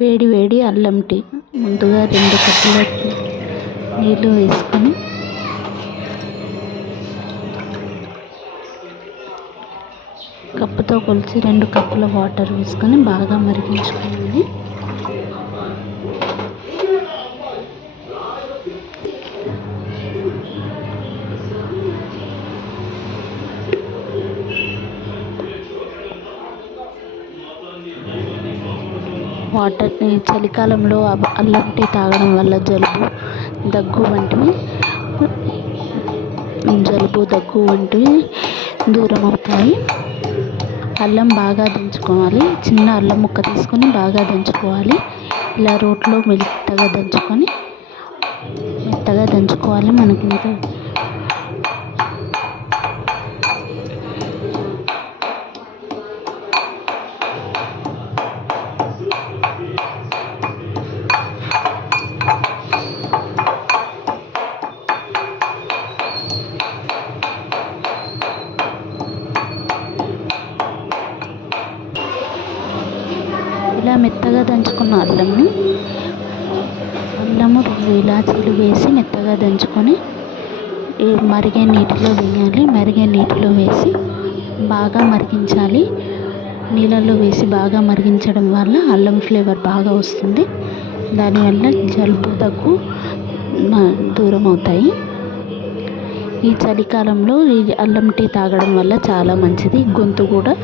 వేడి వేడి అల్లం టీ. ముందుగా రెండు కప్పుల నీళ్ళు వేసుకొని కప్పుతో కొలిచి రెండు కప్పుల వాటర్ వేసుకొని బాగా మరిగించుకోవాలి. వాటర్ని చలికాలంలో అల్లం టీ తాగడం వల్ల జలుబు దగ్గు వంటివి జలుబు దగ్గు వంటివి దూరం అవుతాయి అల్లం బాగా దంచుకోవాలి. చిన్న అల్లం ముక్క తీసుకొని బాగా దంచుకోవాలి. ఇలా రోట్లో మెత్తగా దంచుకొని మెత్తగా దంచుకోవాలి. మనకి ఇంత ఇలా మెత్తగా దంచుకున్న అల్లంని అల్లము రెండు ఇలాచీలు వేసి మెత్తగా దంచుకొని మరిగే నీటిలో వేయాలి. మరిగే నీటిలో వేసి బాగా మరిగించాలి. నీళ్ళల్లో వేసి బాగా మరిగించడం వల్ల అల్లం ఫ్లేవర్ బాగా వస్తుంది. దానివల్ల జలుబు దగ్గు దూరం అవుతాయి. ఈ చలికాలంలో ఈ అల్లం టీ తాగడం వల్ల చాలా మంచిది. గొంతు కూడా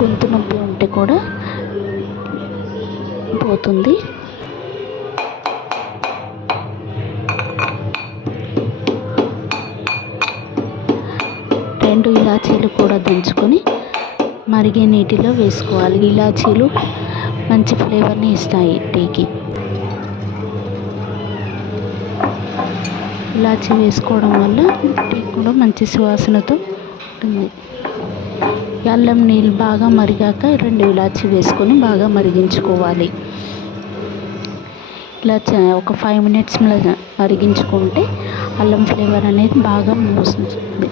గొంతు నొప్పి ఉంటే కూడా పోతుంది. రెండు ఇలాచీలు కూడా దంచుకొని మరిగే నీటిలో వేసుకోవాలి. ఇలాచీలు మంచి ఫ్లేవర్ని ఇస్తాయి టీకి. ఇలాచీ వేసుకోవడం వల్ల టీ కూడా మంచి సువాసనతో ఉంటుంది. అల్లం నీళ్ళు బాగా మరిగాక రెండు ఇలాచి వేసుకొని బాగా మరిగించుకోవాలి. ఇలా ఒక ఫైవ్ మినిట్స్ మరిగించుకుంటే అల్లం ఫ్లేవర్ అనేది బాగా వస్తుంది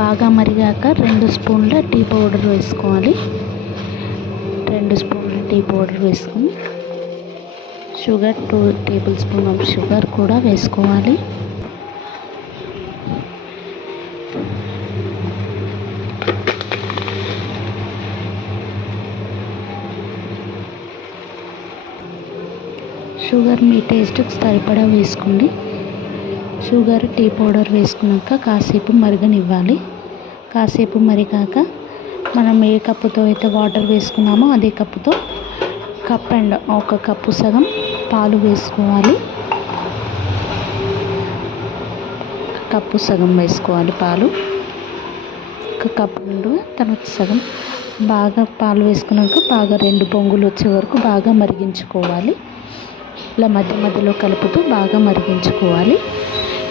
బాగా మరిగాక రెండు స్పూన్ల టీ పౌడర్ వేసుకోవాలి. రెండు స్పూన్ల టీ పౌడర్ వేసుకొని sugar two tablespoon of sugar కూడా వేసుకోవాలి. షుగర్ మీ టేస్ట్కి సరిపడా వేసుకోండి. షుగర్ టీ పౌడర్ వేసుకున్నాక కాసేపు మరగనివ్వాలి. కాసేపు మరిగాక మనం ఏ కప్పుతో అయితే వాటర్ వేసుకున్నామో అదే కప్పుతో కప్ అండ్ ఒక కప్పు సగం పాలు వేసుకోవాలి. కప్పు సగం వేసుకోవాలి పాలు. ఒక కప్పు రెండు తర్వాత సగం బాగా పాలు వేసుకున్నాక బాగా రెండు పొంగులు వచ్చే వరకు బాగా మరిగించుకోవాలి. ఇలా మధ్య మధ్యలో కలుపుతూ బాగా మరిగించుకోవాలి.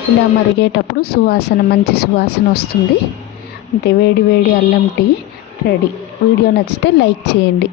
ఇలా మరిగేటప్పుడు సువాసన మంచి సువాసన వస్తుంది. అంటే వేడి వేడి అల్లం టీ రెడీ. వీడియో నచ్చితే లైక్ చేయండి.